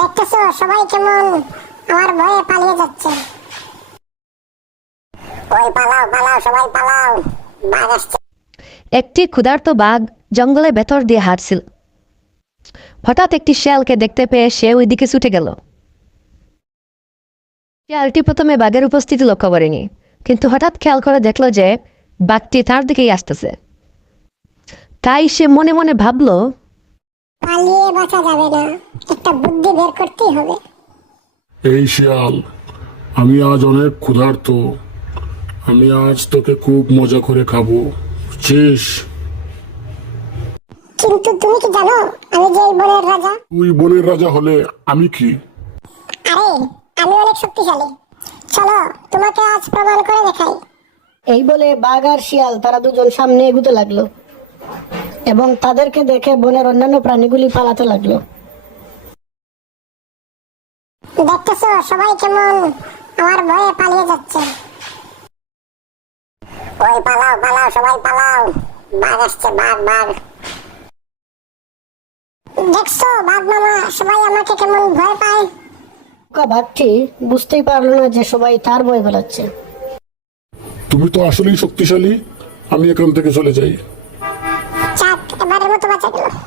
দেখতেছো, সবাই কেমন? আমার ভয়ে পালিয়ে যাচ্ছে। ওই পালাও পালাও, সবাই পালাও। বাঘ আসছে। একটি ক্ষুধার্ত বাঘ জঙ্গলের ভেতর দিয়ে হাঁটছিল। হঠাৎ একটি শিয়ালকে দেখতে পেয়ে সে ওই দিকে ছুটে গেল। শিয়ালটি প্রথমে বাঘের উপস্থিতি লক্ষ্য করেনি, কিন্তু হঠাৎ খেয়াল করে দেখল যে বাঘটি তার দিকেই আসতেছে। তাই সে মনে মনে ভাবলো বাঁচা যাবে না। একটা বুদ্ধি বের করতেই হবে। এই শিয়াল আমি আজ অনেক ক্ষুধার্ত। আমি আজ তোকে খুব মজা করে খাব। বুঝছিস? কিন্তু তুমি কি জানো আমি যে এই বনের রাজা? তুই বনের রাজা হলে আমি কি? আরে আমি অনেক শক্তিশালী। চলো তোমাকে আজ প্রমাণ করে দেখাই। এই বলে বাঘ আর শিয়াল তারা দুজন সামনে এগুতে লাগল। এবং তাদেরকে দেখে বনের অন্যান্য প্রাণীগুলি পালাতে লাগল। দেখতেছো সবাই কেমন? আমার ভয়ে পালিয়ে যাচ্ছে। ওই পালাও পালাও সবাই পালাও। বাঘ আসছে বাঘ বাঘ। দেখছ বাঘ মামা সবাই আমাকে কেমন ভয় পায়? বাঘটি বুঝতেই পারল না যে সবাই তার বই বেলাচ্ছে তুমি তো আসলেই শক্তিশালী। আমি এখান থেকে চলে যাই। Thank you.